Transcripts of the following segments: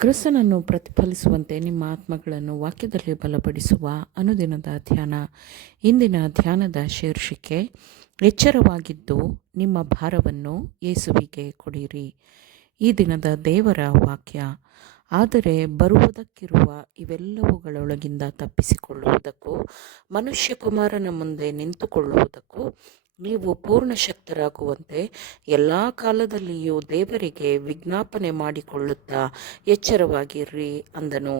ಕ್ರಿಸ್ತನನ್ನು ಪ್ರತಿಫಲಿಸುವಂತೆ ನಿಮ್ಮ ಆತ್ಮಗಳನ್ನು ವಾಕ್ಯದಲ್ಲಿ ಬಲಪಡಿಸುವ ಅನುದಿನದ ಧ್ಯಾನ. ಇಂದಿನ ಧ್ಯಾನದ ಶೀರ್ಷಿಕೆ, ಎಚ್ಚರವಾಗಿದ್ದು ನಿಮ್ಮ ಭಾರವನ್ನು ಯೇಸುವಿಗೆ ಕೊಡಿರಿ. ಈ ದಿನದ ದೇವರ ವಾಕ್ಯ, ಆದರೆ ಬರುವುದಕ್ಕಿರುವ ಇವೆಲ್ಲವುಗಳೊಳಗಿಂದ ತಪ್ಪಿಸಿಕೊಳ್ಳುವುದಕ್ಕೂ ಮನುಷ್ಯಕುಮಾರನ ಮುಂದೆ ನಿಂತುಕೊಳ್ಳುವುದಕ್ಕೂ ನೀವು ಪೂರ್ಣ ಶಕ್ತರಾಗುವಂತೆ ಎಲ್ಲ ಕಾಲದಲ್ಲಿಯೂ ದೇವರಿಗೆ ವಿಜ್ಞಾಪನೆ ಮಾಡಿಕೊಳ್ಳುತ್ತಾ ಎಚ್ಚರವಾಗಿರ್ರಿ ಅಂದನು.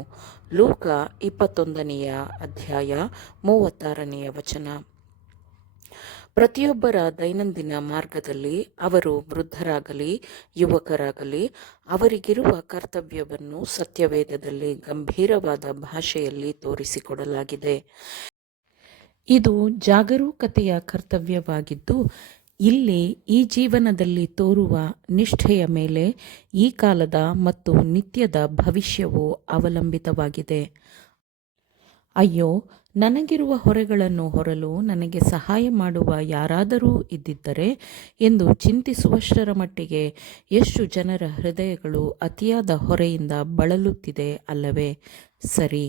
ಲೂಕ 21ನೇ ಅಧ್ಯಾಯ 36ನೇ ವಚನ. ಪ್ರತಿಯೊಬ್ಬರ ದೈನಂದಿನ ಮಾರ್ಗದಲ್ಲಿ ಅವರು ವೃದ್ಧರಾಗಲಿ ಯುವಕರಾಗಲಿ ಅವರಿಗಿರುವ ಕರ್ತವ್ಯವನ್ನು ಸತ್ಯವೇದದಲ್ಲಿ ಗಂಭೀರವಾದ ಭಾಷೆಯಲ್ಲಿ ತೋರಿಸಿಕೊಡಲಾಗಿದೆ. ಇದು ಜಾಗರೂಕತೆಯ ಕರ್ತವ್ಯವಾಗಿದ್ದು, ಇಲ್ಲಿ ಈ ಜೀವನದಲ್ಲಿ ತೋರುವ ನಿಷ್ಠೆಯ ಮೇಲೆ ಈ ಕಾಲದ ಮತ್ತು ನಿತ್ಯದ ಭವಿಷ್ಯವು ಅವಲಂಬಿತವಾಗಿದೆ. ಅಯ್ಯೋ, ನನಗಿರುವ ಹೊರೆಗಳನ್ನು ಹೊರಲು ನನಗೆ ಸಹಾಯ ಮಾಡುವ ಯಾರಾದರೂ ಇದ್ದಿದ್ದರೆ ಎಂದು ಚಿಂತಿಸುವಷ್ಟರ ಮಟ್ಟಿಗೆ ಎಷ್ಟು ಜನರ ಹೃದಯಗಳು ಅತಿಯಾದ ಹೊರೆಯಿಂದ ಬಳಲುತ್ತಿದೆ ಅಲ್ಲವೇ? ಸರಿ,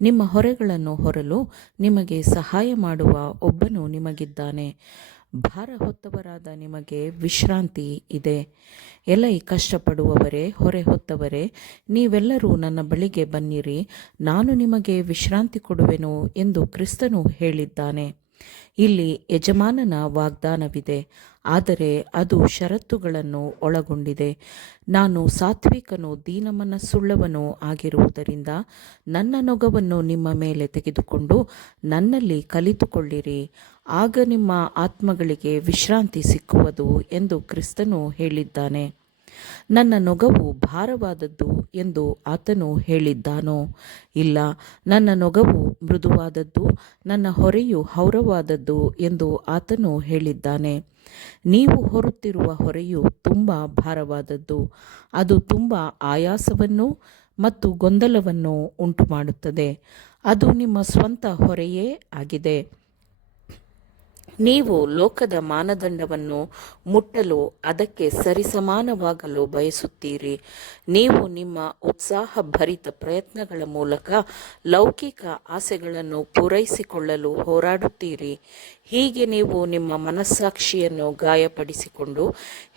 ನಿಮ್ಮ ಹೊರೆಗಳನ್ನು ಹೊರಲು ನಿಮಗೆ ಸಹಾಯ ಮಾಡುವ ಒಬ್ಬನು ನಿಮಗಿದ್ದಾನೆ. ಭಾರ ಹೊತ್ತವರಾದ ನಿಮಗೆ ವಿಶ್ರಾಂತಿ ಇದೆ. ಎಲೈ ಕಷ್ಟಪಡುವವರೇ, ಹೊರೆ ಹೊತ್ತವರೇ, ನೀವೆಲ್ಲರೂ ನನ್ನ ಬಳಿಗೆ ಬನ್ನಿರಿ, ನಾನು ನಿಮಗೆ ವಿಶ್ರಾಂತಿ ಕೊಡುವೆನು ಎಂದು ಕ್ರಿಸ್ತನು ಹೇಳಿದ್ದಾನೆ. ಇಲ್ಲಿ ಯಜಮಾನನ ವಾಗ್ದಾನವಿದೆ, ಆದರೆ ಅದು ಷರತ್ತುಗಳನ್ನು ಒಳಗೊಂಡಿದೆ. ನಾನು ಸಾತ್ವಿಕನೂ ದೀನಮನಸ್ಸುಳ್ಳವನೂ ಆಗಿರುವುದರಿಂದ ನನ್ನ ನೊಗವನ್ನು ನಿಮ್ಮ ಮೇಲೆ ತೆಗೆದುಕೊಂಡು ನನ್ನಲ್ಲಿ ಕಲಿತುಕೊಳ್ಳಿರಿ, ಆಗ ನಿಮ್ಮ ಆತ್ಮಗಳಿಗೆ ವಿಶ್ರಾಂತಿ ಸಿಕ್ಕುವುದು ಎಂದು ಕ್ರಿಸ್ತನು ಹೇಳಿದ್ದಾನೆ. ನನ್ನ ನೊಗವು ಭಾರವಾದದ್ದು ಎಂದು ಆತನು ಹೇಳಿದ್ದಾನೋ? ಇಲ್ಲ, ನನ್ನ ನೊಗವು ಮೃದುವಾದದ್ದು, ನನ್ನ ಹೊರೆಯು ಹೌರವಾದದ್ದು ಎಂದು ಆತನು ಹೇಳಿದ್ದಾನೆ. ನೀವು ಹೊರುತ್ತಿರುವ ಹೊರೆಯು ತುಂಬ ಭಾರವಾದದ್ದು. ಅದು ತುಂಬ ಆಯಾಸವನ್ನು ಮತ್ತು ಗೊಂದಲವನ್ನು ಉಂಟುಮಾಡುತ್ತದೆ. ಅದು ನಿಮ್ಮ ಸ್ವಂತ ಹೊರೆಯೇ ಆಗಿದೆ. ನೀವು ಲೋಕದ ಮಾನದಂಡವನ್ನು ಮುಟ್ಟಲು, ಅದಕ್ಕೆ ಸರಿಸಮಾನವಾಗಲು ಬಯಸುತ್ತೀರಿ. ನೀವು ನಿಮ್ಮ ಉತ್ಸಾಹಭರಿತ ಪ್ರಯತ್ನಗಳ ಮೂಲಕ ಲೌಕಿಕ ಆಸೆಗಳನ್ನು ಪೂರೈಸಿಕೊಳ್ಳಲು ಹೋರಾಡುತ್ತೀರಿ. ಹೀಗೆ ನೀವು ನಿಮ್ಮ ಮನಸ್ಸಾಕ್ಷಿಯನ್ನು ಗಾಯಪಡಿಸಿಕೊಂಡು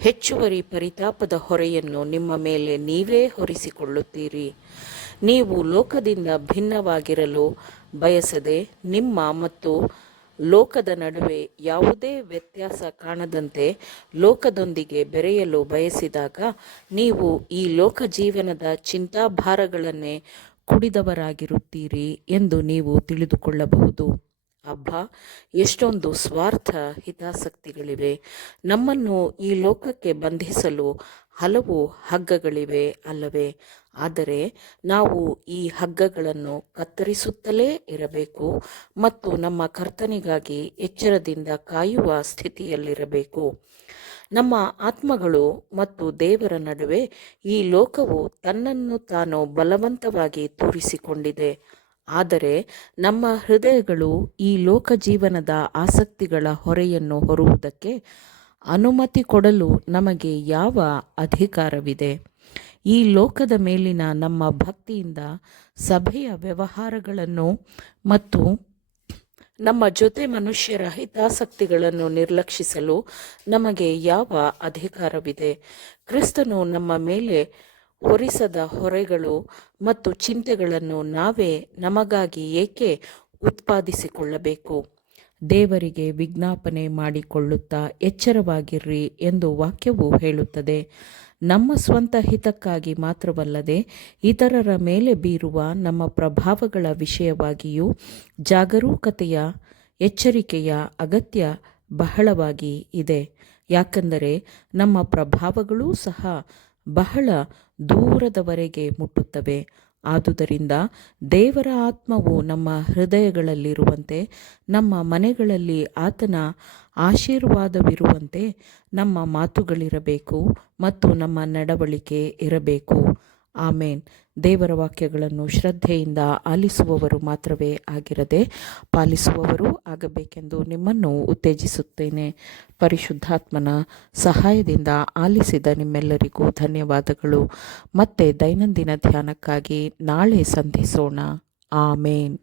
ಹೆಚ್ಚುವರಿ ಪರಿತಾಪದ ಹೊರೆಯನ್ನು ನಿಮ್ಮ ಮೇಲೆ ನೀವೇ ಹೊರಿಸಿಕೊಳ್ಳುತ್ತೀರಿ. ನೀವು ಲೋಕದಿಂದ ಭಿನ್ನವಾಗಿರಲು ಬಯಸದೆ ನಿಮ್ಮ ಮತ್ತು ಲೋಕದ ನಡುವೆ ಯಾವುದೇ ವ್ಯತ್ಯಾಸ ಕಾಣದಂತೆ ಲೋಕದೊಂದಿಗೆ ಬೆರೆಯಲು ಬಯಸಿದಾಗ ನೀವು ಈ ಲೋಕ ಜೀವನದ ಚಿಂತಾಭಾರಗಳನ್ನೇ ಕುಡಿದವರಾಗಿರುತ್ತೀರಿ ಎಂದು ನೀವು ತಿಳಿದುಕೊಳ್ಳಬಹುದು. ಅಬ್ಬಾ, ಎಷ್ಟೊಂದು ಸ್ವಾರ್ಥ ಹಿತಾಸಕ್ತಿಗಳಿವೆ! ನಮ್ಮನ್ನು ಈ ಲೋಕಕ್ಕೆ ಬಂಧಿಸಲು ಹಲವು ಹಗ್ಗಗಳಿವೆ ಅಲ್ಲವೇ? ಆದರೆ ನಾವು ಈ ಹಗ್ಗಗಳನ್ನು ಕತ್ತರಿಸುತ್ತಲೇ ಇರಬೇಕು ಮತ್ತು ನಮ್ಮ ಕರ್ತನಿಗಾಗಿ ಎಚ್ಚರದಿಂದ ಕಾಯುವ ಸ್ಥಿತಿಯಲ್ಲಿರಬೇಕು. ನಮ್ಮ ಆತ್ಮಗಳು ಮತ್ತು ದೇವರ ನಡುವೆ ಈ ಲೋಕವು ತನ್ನನ್ನು ತಾನು ಬಲವಂತವಾಗಿ ತೋರಿಸಿಕೊಂಡಿದೆ. ಆದರೆ ನಮ್ಮ ಹೃದಯಗಳು ಈ ಲೋಕ ಜೀವನದ ಆಸಕ್ತಿಗಳ ಹೊರೆಯನ್ನು ಹೊರುವುದಕ್ಕೆ ಅನುಮತಿ ಕೊಡಲು ನಮಗೆ ಯಾವ ಅಧಿಕಾರವಿದೆ? ಈ ಲೋಕದ ಮೇಲಿನ ನಮ್ಮ ಭಕ್ತಿಯಿಂದ ಸಭೆಯ ವ್ಯವಹಾರಗಳನ್ನು ಮತ್ತು ನಮ್ಮ ಜೊತೆ ಮನುಷ್ಯರ ಹಿತಾಸಕ್ತಿಗಳನ್ನು ನಿರ್ಲಕ್ಷಿಸಲು ನಮಗೆ ಯಾವ ಅಧಿಕಾರವಿದೆ? ಕ್ರಿಸ್ತನು ನಮ್ಮ ಮೇಲೆ ಹೊರಿಸದ ಹೊರೆಗಳು ಮತ್ತು ಚಿಂತೆಗಳನ್ನು ನಾವೇ ನಮಗಾಗಿ ಏಕೆ ಉತ್ಪಾದಿಸಿಕೊಳ್ಳಬೇಕು? ದೇವರಿಗೆ ವಿಜ್ಞಾಪನೆ ಮಾಡಿಕೊಳ್ಳುತ್ತಾ ಎಚ್ಚರವಾಗಿರ್ರಿ ಎಂದು ವಾಕ್ಯವು ಹೇಳುತ್ತದೆ. ನಮ್ಮ ಸ್ವಂತ ಹಿತಕ್ಕಾಗಿ ಮಾತ್ರವಲ್ಲದೆ ಇತರರ ಮೇಲೆ ಬೀರುವ ನಮ್ಮ ಪ್ರಭಾವಗಳ ವಿಷಯವಾಗಿಯೂ ಜಾಗರೂಕತೆಯ ಎಚ್ಚರಿಕೆಯ ಅಗತ್ಯ ಬಹಳವಾಗಿ ಇದೆ. ಯಾಕೆಂದರೆ ನಮ್ಮ ಪ್ರಭಾವಗಳೂ ಸಹ ಬಹಳ ದೂರದವರೆಗೆ ಮುಟ್ಟುತ್ತವೆ. ಆದುದರಿಂದ ದೇವರ ಆತ್ಮವು ನಮ್ಮ ಹೃದಯಗಳಲ್ಲಿರುವಂತೆ, ನಮ್ಮ ಮನೆಗಳಲ್ಲಿ ಆತನ ಆಶೀರ್ವಾದವಿರುವಂತೆ ನಮ್ಮ ಮಾತುಗಳಿರಬೇಕು ಮತ್ತು ನಮ್ಮ ನಡವಳಿಕೆ ಇರಬೇಕು. ಆಮೇನ್. ದೇವರ ವಾಕ್ಯಗಳನ್ನು ಶ್ರದ್ಧೆಯಿಂದ ಆಲಿಸುವವರು ಮಾತ್ರವೇ ಆಗಿರದೆ ಪಾಲಿಸುವವರೂ ಆಗಬೇಕೆಂದು ನಿಮ್ಮನ್ನು ಉತ್ತೇಜಿಸುತ್ತೇನೆ. ಪರಿಶುದ್ಧಾತ್ಮನ ಸಹಾಯದಿಂದ ಆಲಿಸಿದ ನಿಮ್ಮೆಲ್ಲರಿಗೂ ಧನ್ಯವಾದಗಳು. ಮತ್ತೆ ದೈನಂದಿನ ಧ್ಯಾನಕ್ಕಾಗಿ ನಾಳೆ ಸಂಧಿಸೋಣ. ಆಮೇನ್.